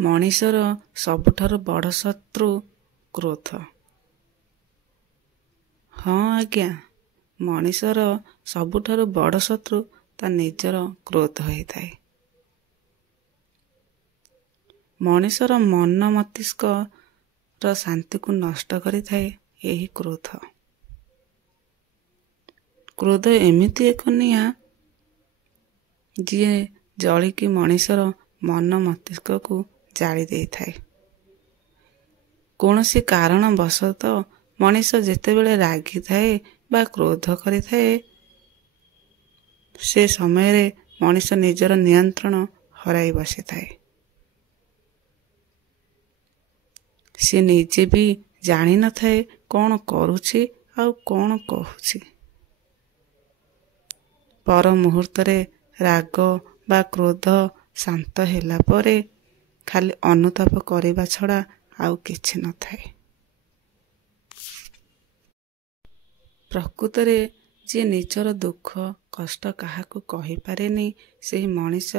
ମଣିଷର ସବୁଠାରୁ ବଡ଼ ଶତ୍ରୁ କ୍ରୋଧ। ହଁ ଆଜ୍ଞା, ମଣିଷର ସବୁଠାରୁ ବଡ଼ ଶତ୍ରୁ ତା ନିଜର କ୍ରୋଧ ହୋଇଥାଏ। ମଣିଷର ମନ ମସ୍ତିଷ୍କର ଶାନ୍ତିକୁ ନଷ୍ଟ କରିଥାଏ ଏହି କ୍ରୋଧ। କ୍ରୋଧ ଏମିତି ଏକ ନିଆଁ ଯିଏ ଜଳିକି ମଣିଷର ମନ ମସ୍ତିଷ୍କକୁ ଜାଳି ଦେଇଥାଏ। କୌଣସି କାରଣବଶତଃ ମଣିଷ ଯେତେବେଳେ ରାଗିଥାଏ ବା କ୍ରୋଧ କରିଥାଏ, ସେ ସମୟରେ ମଣିଷ ନିଜର ନିୟନ୍ତ୍ରଣ ହରାଇ ବସିଥାଏ। ସେ ନିଜେ ବି ଜାଣିନଥାଏ କ'ଣ କରୁଛି ଆଉ କ'ଣ କହୁଛି। ପର ମୁହୂର୍ତ୍ତରେ ରାଗ ବା କ୍ରୋଧ ଶାନ୍ତ ହେଲା ପରେ ଖାଲି ଅନୁତାପ କରିବା ଛଡ଼ା ଆଉ କିଛି ନଥାଏ। ପ୍ରକୃତରେ ଯିଏ ନିଜର ଦୁଃଖ କଷ୍ଟ କାହାକୁ କହିପାରେନି, ସେହି ମଣିଷ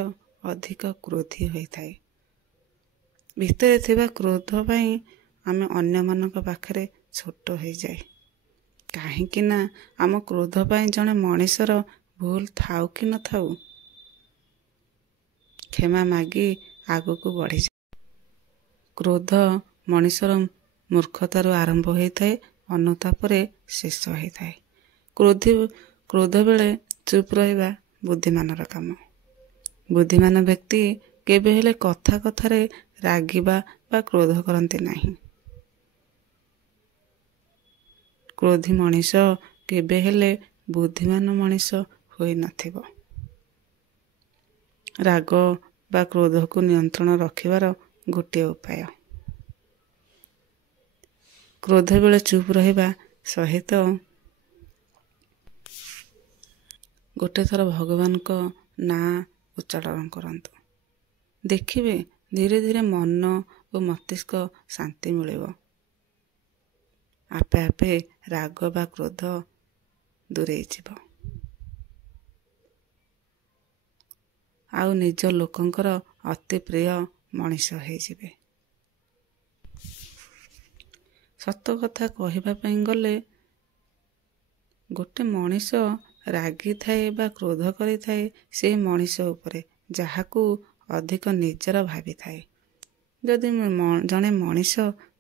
ଅଧିକ କ୍ରୋଧୀ ହୋଇଥାଏ। ଭିତରେ ଥିବା କ୍ରୋଧ ପାଇଁ ଆମେ ଅନ୍ୟମାନଙ୍କ ପାଖରେ ଛୋଟ ହୋଇଯାଏ। କାହିଁକି ନା ଆମ କ୍ରୋଧ ପାଇଁ ଜଣେ ମଣିଷର ଭୁଲ ଥାଉ କି ନଥାଉ, କ୍ଷମା ମାଗି ଆଗକୁ ବଢ଼ିଯାଏ। କ୍ରୋଧ ମଣିଷର ମୂର୍ଖତାରୁ ଆରମ୍ଭ ହୋଇଥାଏ, ଅନୁତାପରେ ଶେଷ ହୋଇଥାଏ। କ୍ରୋଧ ବେଳେ ଚୁପ୍ ରହିବା ବୁଦ୍ଧିମାନର କାମ। ବୁଦ୍ଧିମାନ ବ୍ୟକ୍ତି କେବେ ହେଲେ କଥାରେ ରାଗିବା ବା କ୍ରୋଧ କରନ୍ତି ନାହିଁ। କ୍ରୋଧୀ ମଣିଷ କେବେ ହେଲେ ବୁଦ୍ଧିମାନ ମଣିଷ ହୋଇନଥିବ। ରାଗ ବା କ୍ରୋଧକୁ ନିୟନ୍ତ୍ରଣ ରଖିବାର ଗୋଟିଏ ଉପାୟ, କ୍ରୋଧ ବେଳେ ଚୁପ୍ ରହିବା ସହିତ ଗୋଟେ ଥର ଭଗବାନଙ୍କ ନାଁ ଉଚ୍ଚାରଣ କରନ୍ତୁ। ଦେଖିବେ ଧୀରେ ଧୀରେ ମନ ଓ ମସ୍ତିଷ୍କ ଶାନ୍ତି ମିଳିବ। ଆପେ ଆପେ ରାଗ ବା କ୍ରୋଧ ଦୂରେଇ ଯିବ। ଆଉ ନିଜ ଲୋକଙ୍କର ଅତି ପ୍ରିୟ ମଣିଷ ହୋଇଯିବେ। ସତ କଥା କହିବା ପାଇଁ ଗଲେ, ଗୋଟେ ମଣିଷ ରାଗିଥାଏ ବା କ୍ରୋଧ କରିଥାଏ ସେହି ମଣିଷ ଉପରେ ଯାହାକୁ ଅଧିକ ନିଜର ଭାବିଥାଏ। ଯଦି ଜଣେ ମଣିଷ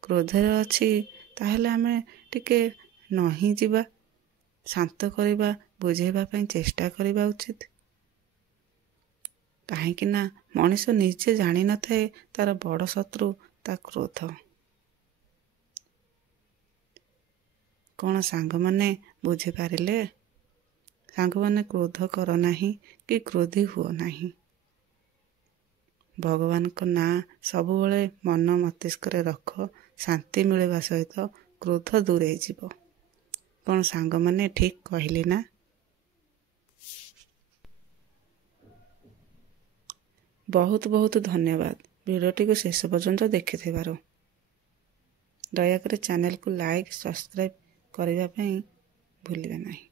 କ୍ରୋଧରେ ଅଛି, ତାହେଲେ ଆମେ ଟିକେ ନହିଁ ଯିବା, ଶାନ୍ତ କରିବା, ବୁଝେଇବା ପାଇଁ ଚେଷ୍ଟା କରିବା ଉଚିତ। କାହିଁକି ନା ମଣିଷ ନିଜେ ଜାଣିନଥାଏ ତାର ବଡ଼ ଶତ୍ରୁ ତା କ୍ରୋଧ। କ'ଣ ସାଙ୍ଗମାନେ ବୁଝିପାରିଲେ? ସାଙ୍ଗମାନେ କ୍ରୋଧ କର ନାହିଁ କି କ୍ରୋଧୀ ହୁଅ ନାହିଁ। ଭଗବାନଙ୍କ ନାଁ ସବୁବେଳେ ମନ ମସ୍ତିଷ୍କରେ ରଖ, ଶାନ୍ତି ମିଳିବା ସହିତ କ୍ରୋଧ ଦୂରେଇ ଯିବ। କ'ଣ ସାଙ୍ଗମାନେ ଠିକ୍ କହିଲି ନା? ବହୁତ ବହୁତ ଧନ୍ୟବାଦ ଭିଡ଼ିଓଟିକୁ ଶେଷ ପର୍ଯ୍ୟନ୍ତ ଦେଖିଥିବାରୁ। ଦୟାକରି ଚ୍ୟାନେଲକୁ ଲାଇକ୍, ସବସ୍କ୍ରାଇବ୍ କରିବା ପାଇଁ ଭୁଲିବେ ନାହିଁ।